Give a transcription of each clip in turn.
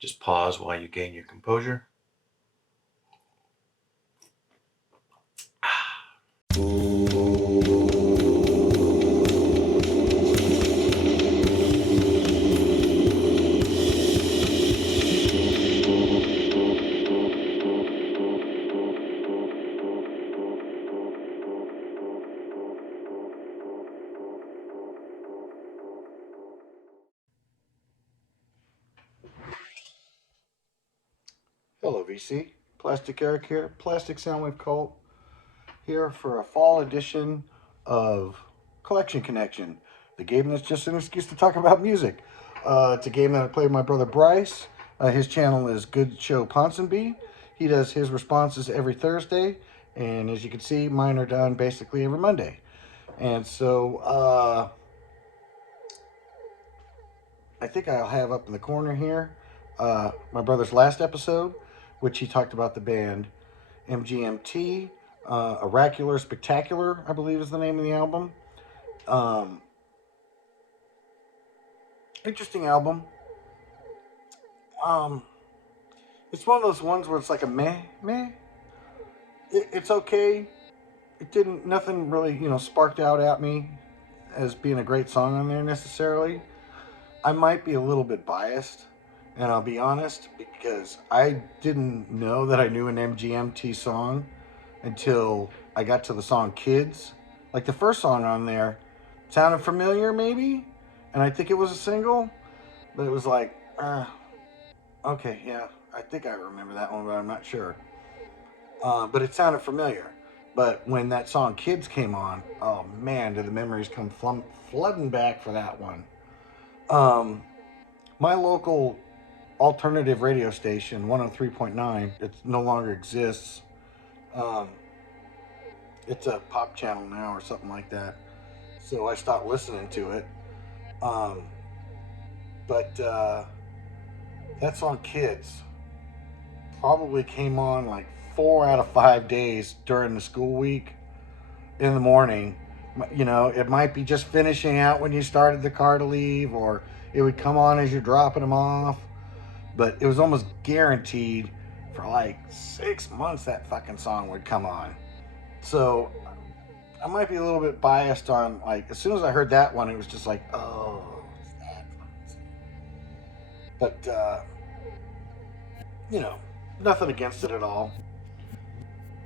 Just pause while you gain your composure. Hello, VC. Plastic Eric here, Plastic Soundwave Cult, here for a fall edition of Collection Connection, the game that's just an excuse to talk about music. It's a game that I play with my brother Bryce. His channel is Good Show Ponsonby. He does his responses every Thursday, and as you can see, mine are done basically every Monday. And so I think I'll have up in the corner here my brother's last episode, which he talked about the band MGMT, Oracular Spectacular, I believe is the name of the album. Interesting album. It's one of those ones where it's like a meh. It's okay. It didn't, nothing really, sparked out at me as being a great song on there necessarily. I might be a little bit biased, and I'll be honest, because I didn't know that I knew an MGMT song until I got to the song Kids. Like the first song on there sounded familiar maybe, and I think it was a single, but it was like, okay, yeah, I think I remember that one, but I'm not sure. But it sounded familiar. But when that song Kids came on, oh man, did the memories come flooding back for that one. My local alternative radio station, 103.9, it no longer exists. It's a pop channel now or something like that. So I stopped listening to it. But that song Kids probably came on like 4 out of 5 days during the school week in the morning. It might be just finishing out when you started the car to leave, or it would come on as you're dropping them off. But it was almost guaranteed for like 6 months that fucking song would come on. So I might be a little bit biased on, like, as soon as I heard that one, it was just like, oh, it's that one. But, nothing against it at all.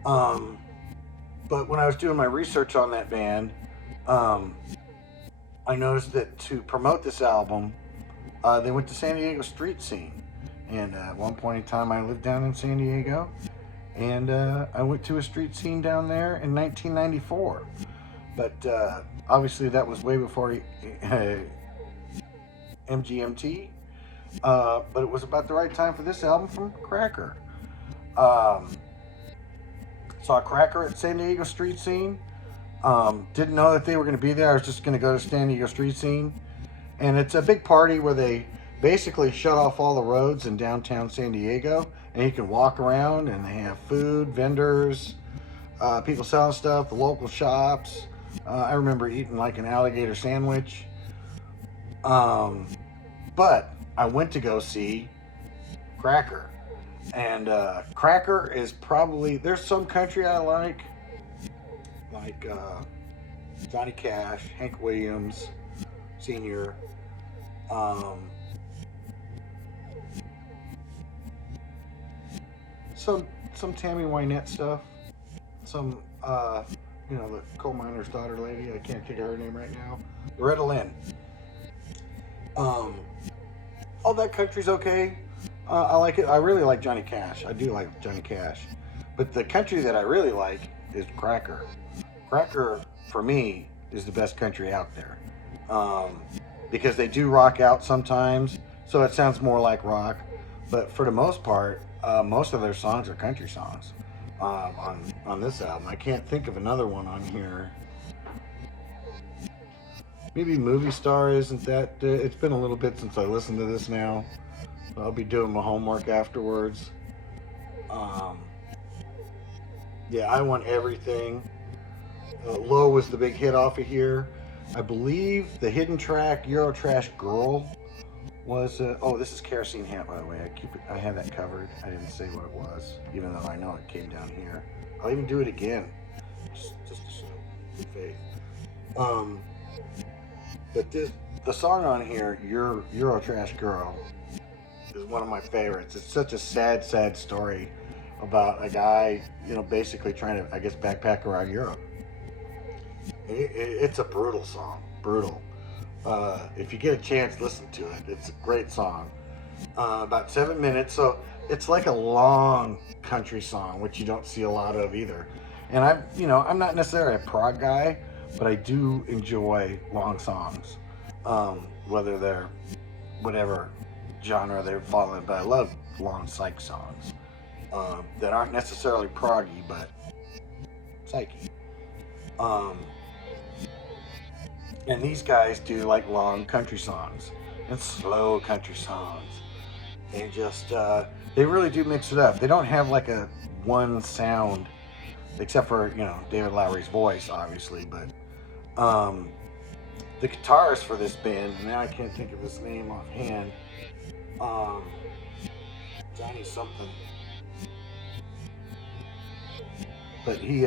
But when I was doing my research on that band, I noticed that to promote this album, they went to San Diego street scene. And at one point in time, I lived down in San Diego, and I went to a street scene down there in 1994. But obviously, that was way before MGMT. But it was about the right time for this album from Cracker. Saw Cracker at San Diego street scene. Didn't know that they were going to be there. I was just going to go to San Diego street scene. And it's a big party where they basically shut off all the roads in downtown San Diego, and you can walk around, and they have food, vendors, people selling stuff, the local shops. I remember eating like an alligator sandwich. But I went to go see Cracker. And Cracker is probably, there's some country I like Johnny Cash, Hank Williams Sr., some Tammy Wynette stuff, some the coal miner's daughter lady, I can't think of her name right now, Loretta Lynn. All that country's okay. I like it. I really like Johnny Cash. I do like Johnny Cash. But the country that I really like is Cracker. Cracker, for me, is the best country out there. Because they do rock out sometimes, so it sounds more like rock. But for the most part, most of their songs are country songs on this album. I can't think of another one on here. Maybe Movie Star isn't that... it's been a little bit since I listened to this now. I'll be doing my homework afterwards. Yeah, I Want Everything. Low was the big hit off of here. I believe the hidden track, Eurotrash Girl, was oh, this is Kerosene Hat, by the way. I have that covered. I didn't say what it was, even though I know it came down here. I'll even do it again, just to show good faith. Um, but the song on here, "You're Euro Trash Girl," is one of my favorites. It's such a sad story about a guy, basically trying to, I guess, backpack around Europe. It's a brutal song, brutal. If you get a chance, listen to it. It's a great song. About 7 minutes, so it's like a long country song, which you don't see a lot of either. And I'm not necessarily a prog guy, but I do enjoy long songs, whether they're whatever genre they're fall in. But I love long psych songs that aren't necessarily proggy, but psyche. And these guys do like long country songs and slow country songs, and just they really do mix it up. They don't have like a one sound, except for David Lowery's voice, obviously. But the guitarist for this band, now I can't think of his name offhand. Johnny something, but he's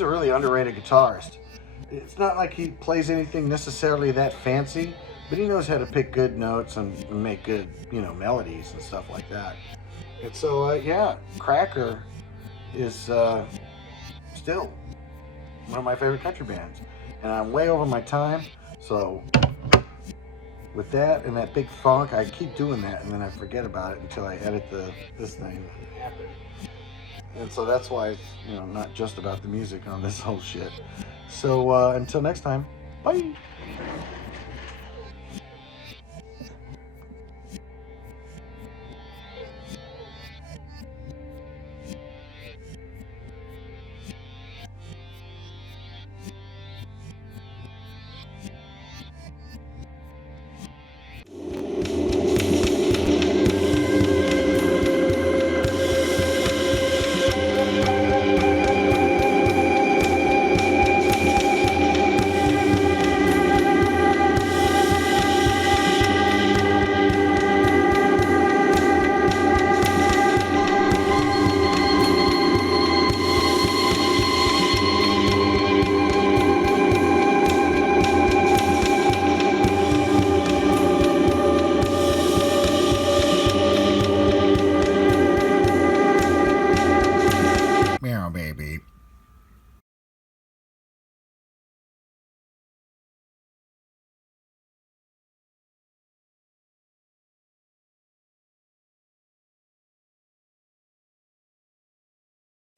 a really underrated guitarist. It's not like he plays anything necessarily that fancy, but he knows how to pick good notes and make good, melodies and stuff like that. And so, yeah, Cracker is still one of my favorite country bands. And I'm way over my time, so with that and that big funk, I keep doing that, and then I forget about it until I edit this thing. And so that's why it's not just about the music on this whole shit. So until next time, bye.